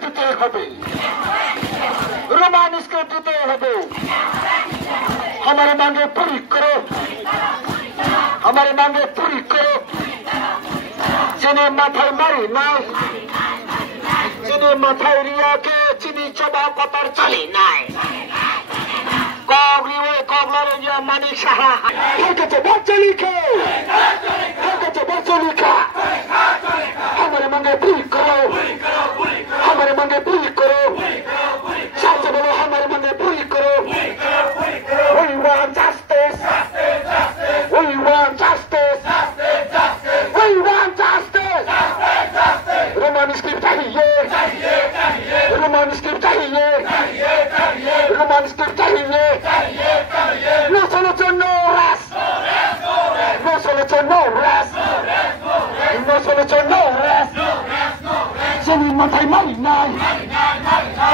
দিতে হবে, Roman script দিতে হবে। हमारे मांगे पूरी करो, हमारे मांगे पूरी करो। जिन्हें माथाय मारी নাই, जिन्हें माथाय রিয়াকে চিনি চবা কতার চলে নাই। কগরিওয়ে কগলারে যে মানিক সাহা হেকেছে বাচ্চালিকে, হেকেছে বাচ্চালিকা। हमारे मांगे पूरी करो, हमारे मांगे पूरी करो। सबसे बोलो हमारे मांगे पूरी करो। We want justice, we want justice, we want justice. Roman script चाहिए, रोमान स्क्रिप्ट चाहिए, रोमान स्क्रिप्ट चाहिए। No solution, no rest, no solution, no rest, no solution, no rest. Sini matai mari nai,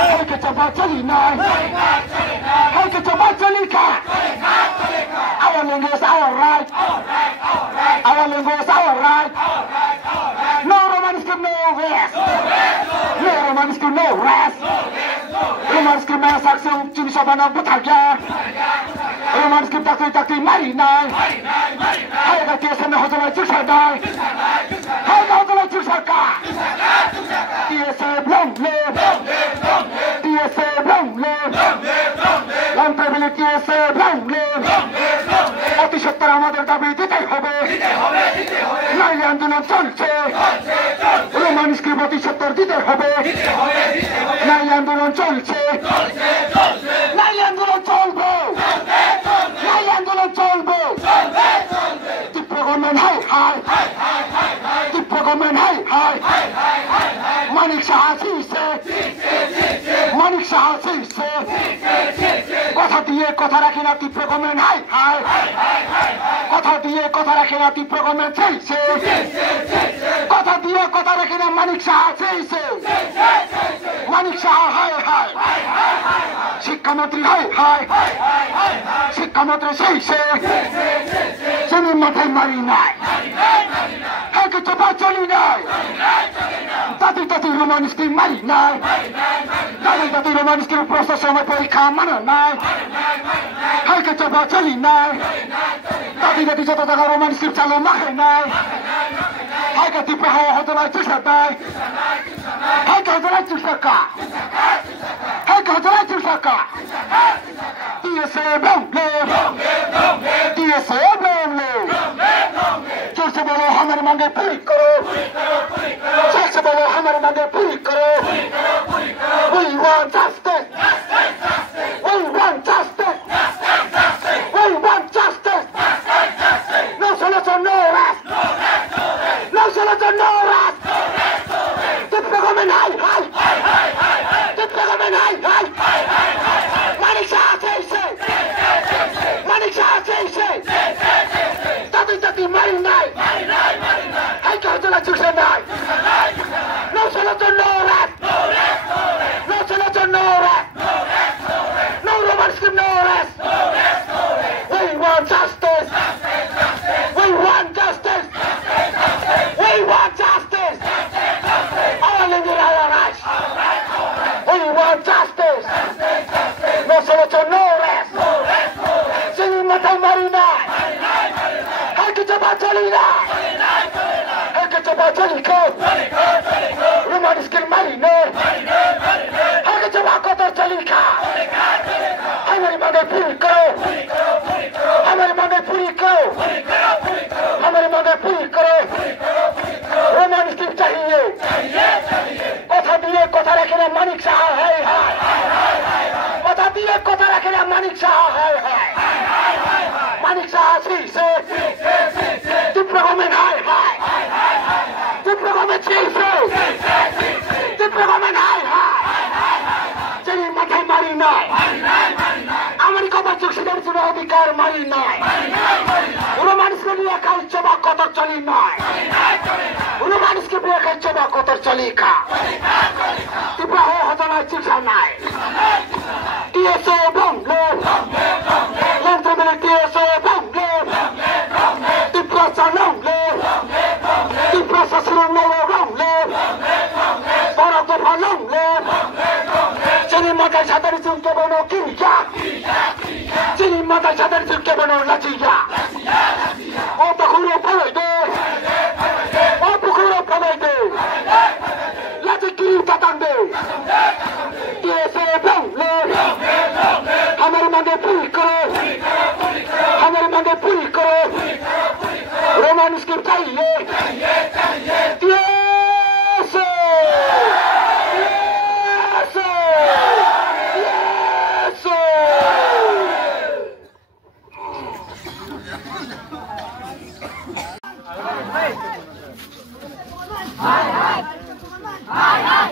hai ke coba cari nai, hai ke coba cari ka. Our language, our right, our language, our right. No Roman script, no rest, no Roman script, no rest. Roman script mana saksang cini sabana butaga. Roman script takti mari nai, hai ke tiasa na hotola cusar nai, hai ke hotola cusar ka. TSA long live, TSA long live, লন্ড্রেবিলি TSA long live। অতি সত্তর আমাদের দাবি দিতেই হবে, নারী আন্দোলন চলছে। Roman script অতি সত্তর দিতে হবে, নারী আন্দোলন চলছে, নারী আন্দোলন চলবে, নারী আন্দোলন চলবে। তীব্র গভর্নমেন্ট হাই হাই, তীব্র government high high. Manik Saha শীর্ষে, মানিক সাহা শীর্ষে। কথা দিয়ে কথা রাখে না তীব্র গভর্নমেন্ট হাই হাই, কথা দিয়ে কথা রাখে না তীব্র গভর্নমেন্ট শীর্ষে, কথা দিয়ে কথা রাখে না মানিক সাহা শীর্ষে। মানিক সাহা হাই হাই, শিক্ষামন্ত্রী হাই হাই, শিক্ষামন্ত্রী শীর্ষে। যিনি মাথায় মারি নাই, একে চোপা চলি নাই। তাদের তাদের রোমান স্ক্রিপ্ট মারি নাই, তাদের তাদের রোমান স্ক্রিপ্ট প্রশ্নের সময় পরীক্ষা মানা নাই, হাইকে চাপা চলি নাই। তাদের তাদের যত টাকা রোমান স্ক্রিপ্ট চালু মাখে নাই, হাইকে তীব্র হওয়া হতো নাই চুষা নাই, হাইকে হতো নাই চুষাকা, হাইকে হতো নাই চুষাকা। TSA long live, TSA long live। চলছে বলো हमारे मांगे पूरी करो, चलছে বলো हमारे मांगे पूरी करो। We want justice, we want justice, we want justice. No solution, no rest, no solution, no rest. তীব্র গভর্নমেন্ট হাই হাই, তীব্র government high high. Manik Saha চাইছে, মানিক সাহা চাইছে। তাদের জাতি মারি নাই, হাইকে হজলা চুষে নাই। No solution, no rest, no solution, no rest, no Roman script, no rest. We want justice, we want justice, we want justice. Our language, our rights. We want justice, no solution, no rest. Sini matai mari nai, haike coba cari nai, haike coba cari ke. Roman script mari nai, haike coba kotor cari ka. हमारी मांगे पूरी करो, हमारी मांगे पूरी करो, हमारी मांगे पूरी करो। रोमान स्क्रिप्ट चाहिए, কথা দিয়ে কথা রাখে না মানিক সাহা হাই হাই, কথা দিয়ে কথা রাখে না মানিক সাহা হাই হাই। মানিক সাহা শীর্ষে, তীব্র গভর্নমেন্ট হাই হাই, তীব্র গভর্নমেন্ট শীর্ষে, তীব্র গভর্নমেন্ট হাই হাই। যিনি মাথায় মারি নাই, আমেরিকা বা যুক্তরাষ্ট্রের জন্য অধিকার মারি নাই। রোমান স্ক্রিপ্ট নিয়ে কাল চবা কতর চলি নাই, রোমান স্ক্রিপ্ট নিয়ে কাল চবা কতর চলি খা। তীব্র হওয়া হতো না চিঠা নাই। TSA long live, লন্ড্রেবিলি TSA long live, তীব্র long live, তীব্র শাসন long live, বড় দফা long live। মাথায় সাঁতারি চুলকে বানো কিরিয়া চিনি মাথায় সাঁতারি চুলকে বানো লাচিয়া ও পুকুরে ফেলাই দে ও পুকুরে ফেলাই দে লাচি কিরি তাতান দে দিয়েছে বাংলে আমার মাঝে পুরি করো আমার মাঝে পুরি করো रोमान स्क्रिप्ट चाहिए Yes! Yes! Yes! Hi, hi. Hi, hi.